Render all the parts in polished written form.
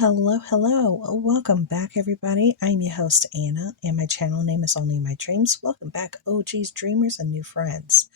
Hello, hello. Welcome back, everybody. I'm your host, Anna, and my channel name is Only My Dreams. Welcome back, OGs, dreamers, and new friends.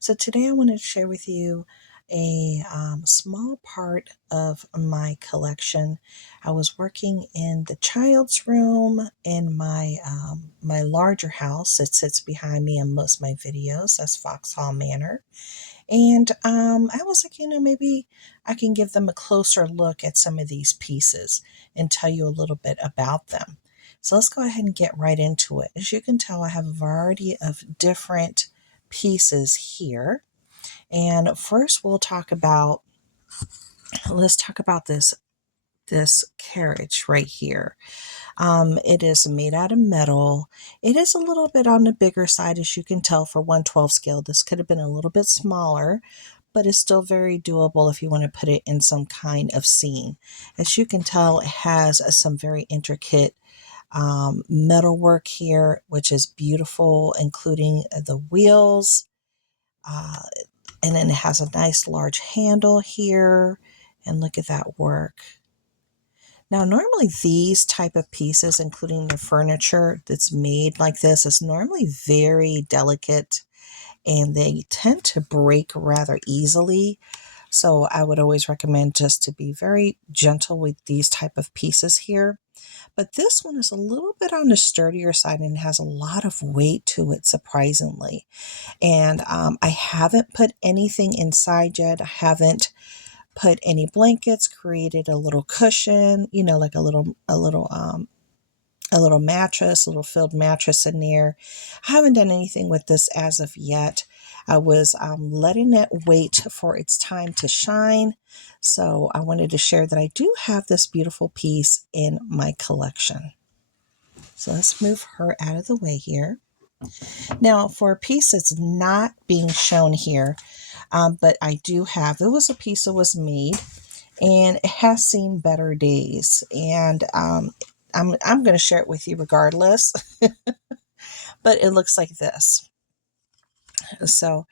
So today I wanted to share with you a small part of my collection. I was working in the child's room in my larger house. It sits behind me in most of my videos. That's Foxhall Manor. And I was like, maybe I can give them a closer look at some of these pieces and tell you a little bit about them. So let's go ahead and get right into it. As you can tell, I have a variety of different pieces here. And first let's talk about this carriage right here. It is made out of metal. It is a little bit on the bigger side, as you can tell, for 1/12 scale. This could have been a little bit smaller, but it's still very doable if you want to put it in some kind of scene. As you can tell, it has some very intricate metal work here, which is beautiful, including the wheels. Uh, and then it has a nice large handle here. And look at that work. Now, normally these type of pieces, including the furniture that's made like this, is normally very delicate and they tend to break rather easily. So I would always recommend just to be very gentle with these type of pieces here. But this one is a little bit on the sturdier side and has a lot of weight to it, surprisingly. And I haven't put anything inside yet. I haven't put any blankets, created a little cushion, like a little mattress, a little filled mattress in there. I haven't done anything with this as of yet. I was letting it wait for its time to shine. So I wanted to share that I do have this beautiful piece in my collection. So let's move her out of the way here. Now, for a piece that's not being shown here, but I do have, it was a piece that was made and it has seen better days. And I'm going to share it with you regardless, but it looks like this. So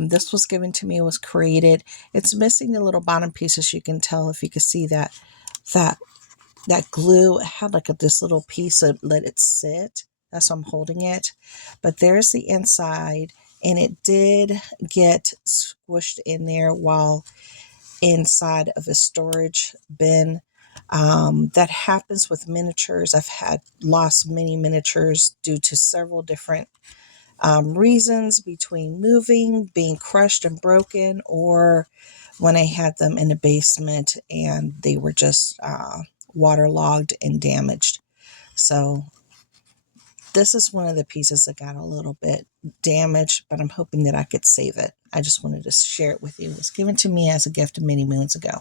this was given to me, it was created. It's missing the little bottom pieces. You can tell if you can see that glue. It had like this little piece that let it sit. That's why I'm holding it. But there's the inside, and it did get squished in there while inside of a storage bin. That happens with miniatures. I've had lost many miniatures due to several different reasons, between moving, being crushed and broken, or when I had them in the basement and they were just waterlogged and damaged. So this is one of the pieces that got a little bit damaged, but I'm hoping that I could save it. I just wanted to share it with you. It was given to me as a gift many moons ago.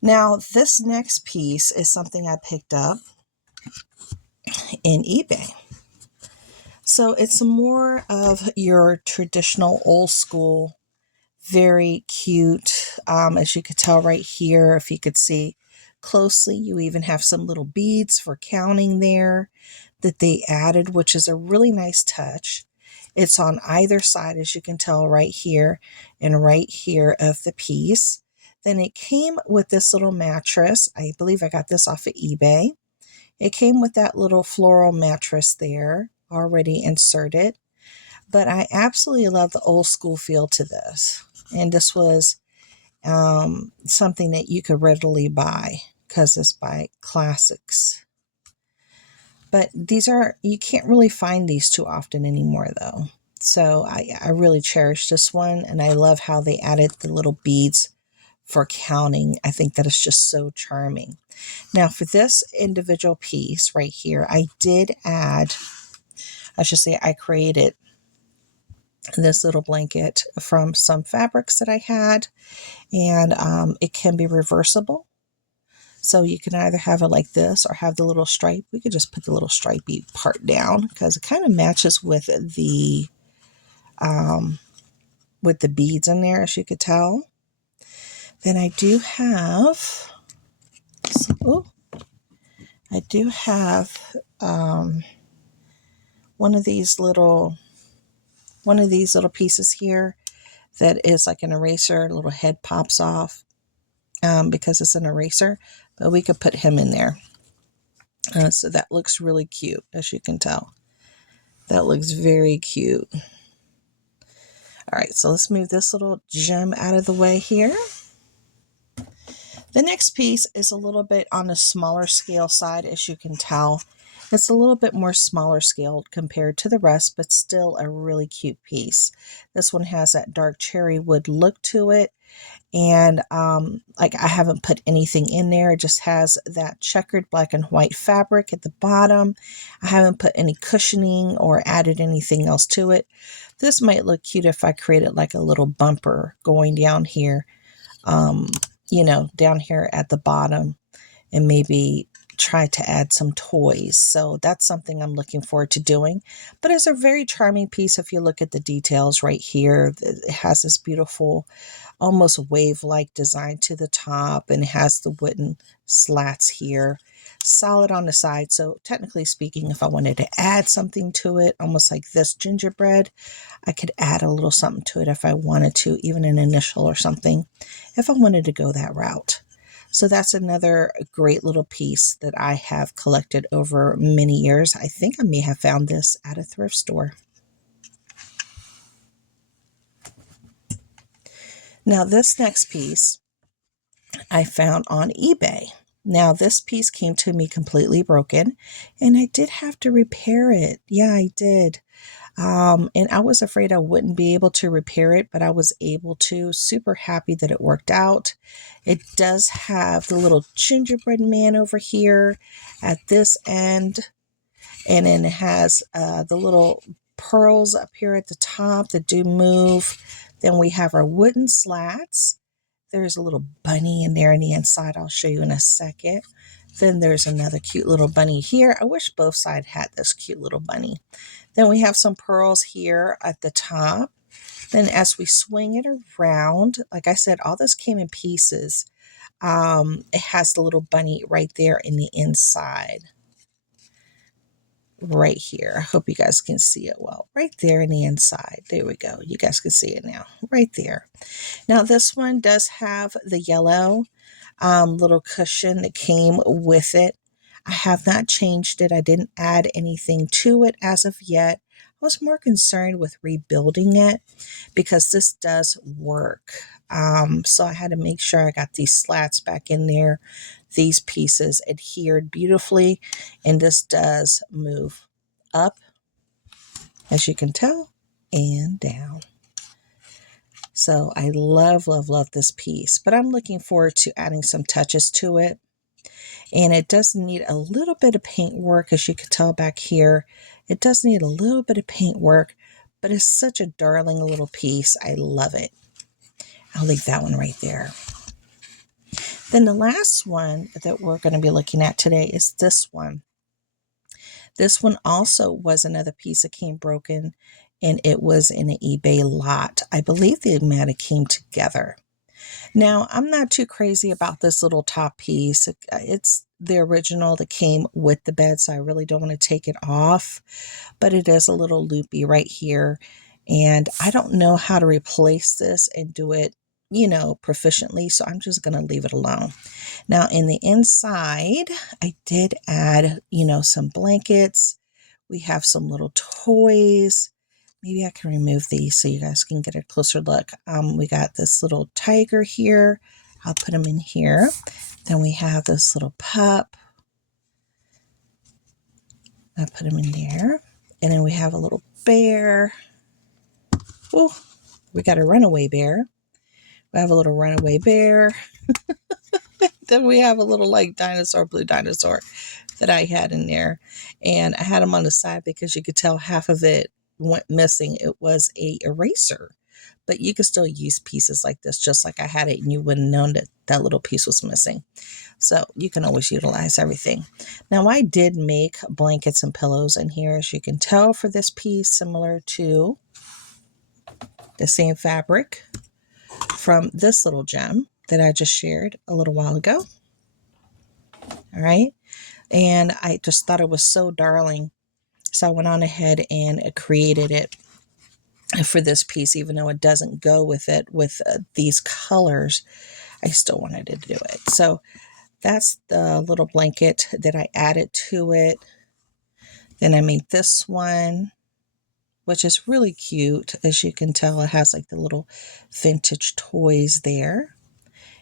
Now, this next piece is something I picked up in eBay. So it's more of your traditional old school, very cute. As you could tell right here, if you could see closely, you even have some little beads for counting there that they added, which is a really nice touch. It's on either side, as you can tell right here and right here of the piece. Then it came with this little mattress. I believe I got this off of eBay. It came with that little floral mattress there already inserted. But I absolutely love the old school feel to this. And this was something that you could readily buy because it's by Classics. But you can't really find these too often anymore though. So I really cherish this one, and I love how they added the little beads for counting. I think that is just so charming. Now for this individual piece right here, I created this little blanket from some fabrics that I had, and it can be reversible. So you can either have it like this or have the little stripe. We could just put the little stripey part down because it kind of matches with the beads in there, as you could tell. Then I do have, one of these little pieces here that is like an eraser. A little head pops off. because it's an eraser, but we could put him in there. So that looks really cute, as you can tell. That looks very cute. All right, so let's move this little gem out of the way here. The next piece is a little bit on the smaller scale side, as you can tell. It's a little bit more smaller scaled compared to the rest, but still a really cute piece. This one has that dark cherry wood look to it. And like I haven't put anything in there. It just has that checkered black and white fabric at the bottom. I haven't put any cushioning or added anything else to it. This might look cute if I created like a little bumper going down here, down here at the bottom, and maybe try to add some toys. So that's something I'm looking forward to doing. But it's a very charming piece if you look at the details right here. It has this beautiful, almost wave-like design to the top, and it has the wooden slats here, solid on the side. So technically speaking, if I wanted to add something to it, almost like this gingerbread, I could add a little something to it if I wanted to, even an initial or something, if I wanted to go that route. So that's another great little piece that I have collected over many years. I think I may have found this at a thrift store. Now this next piece I found on eBay. Now this piece came to me completely broken, and I did have to repair it. Yeah, I did. And I was afraid I wouldn't be able to repair it, but I was able to. Super happy that it worked out. It does have the little gingerbread man over here at this end, and then it has the little pearls up here at the top that do move. Then we have our wooden slats. There's a little bunny in there on the inside. I'll show you in a second. Then there's another cute little bunny here. I wish both sides had this cute little bunny. Then we have some pearls here at the top. Then as we swing it around, like I said, all this came in pieces. It has the little bunny right there in the inside. Right here. I hope you guys can see it well. Right there in the inside. There we go. You guys can see it now. Right there. Now this one does have the yellow little cushion that came with it. I have not changed it. I didn't add anything to it as of yet. I was more concerned with rebuilding it because this does work. So I had to make sure I got these slats back in there. These pieces adhered beautifully, and this does move up, as you can tell, and down. So I love, love, love this piece, but I'm looking forward to adding some touches to it. And it does need a little bit of paint work, as you can tell back here. It does need a little bit of paint work, but it's such a darling little piece. I love it. I'll leave that one right there. Then the last one that we're going to be looking at today is this one. This one also was another piece that came broken, and it was in an eBay lot. I believe they might have came together. Now, I'm not too crazy about this little top piece. It's the original that came with the bed, so I really don't want to take it off. But it is a little loopy right here, and I don't know how to replace this and do it, proficiently, so I'm just going to leave it alone. Now, in the inside, I did add, some blankets. We have some little toys. Maybe I can remove these so you guys can get a closer look. We got this little tiger here. I'll put him in here. Then we have this little pup. I put him in there. And then we have a little bear. Oh, we got a runaway bear. We have a little runaway bear. Then we have a little blue dinosaur that I had in there. And I had him on the side because you could tell half of it went missing. It was a eraser, but you could still use pieces like this just like I had it, and you wouldn't know that that little piece was missing. So you can always utilize everything. Now I did make blankets and pillows in here, as you can tell, for this piece, similar to the same fabric from this little gem that I just shared a little while ago. All right. And I just thought it was so darling. So I went on ahead and created it for this piece, even though it doesn't go with it with these colors. I still wanted to do it. So that's the little blanket that I added to it. Then I made this one, which is really cute. As you can tell, it has like the little vintage toys there.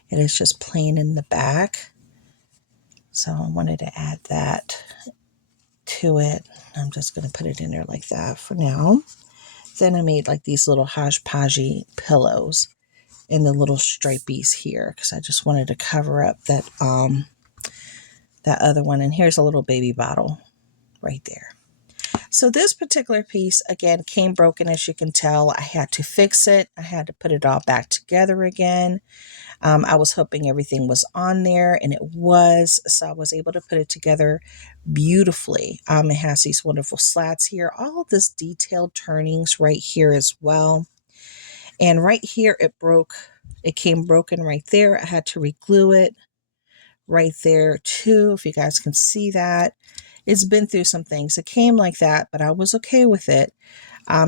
It is just plain in the back. So I wanted to add that to it. I'm just going to put it in there like that for now. Then I made like these little hodgepodge pillows and the little stripies here because I just wanted to cover up that other one. And here's a little baby bottle right there. So this particular piece, again, came broken, as you can tell. I had to fix it. I had to put it all back together again. I was hoping everything was on there, and it was. So I was able to put it together beautifully. It has these wonderful slats here. All of this detailed turnings right here as well. And right here, it broke. It came broken right there. I had to re-glue it right there too, if you guys can see that. It's been through some things. It came like that, but I was okay with it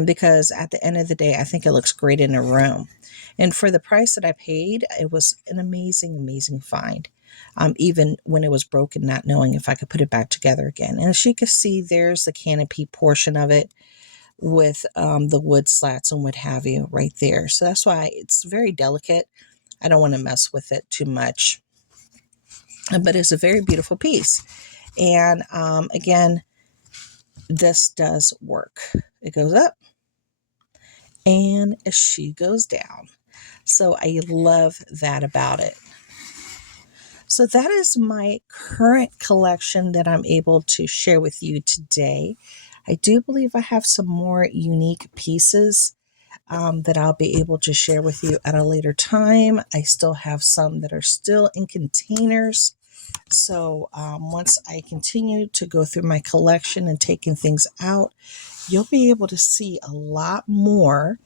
because at the end of the day, I think it looks great in a room. And for the price that I paid, it was an amazing, amazing find. Even when it was broken, not knowing if I could put it back together again. And as you can see, there's the canopy portion of it with the wood slats and what have you right there. So that's why it's very delicate. I don't want to mess with it too much. But it's a very beautiful piece. And again, this does work. It goes up and she goes down. So I love that about it. So that is my current collection that I'm able to share with you today. I do believe I have some more unique pieces that I'll be able to share with you at a later time. I still have some that are still in containers. So once I continue to go through my collection and taking things out, you'll be able to see a lot more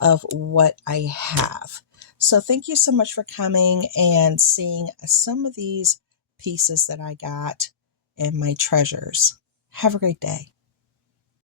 of what I have. So thank you so much for coming and seeing some of these pieces that I got and my treasures. Have a great day.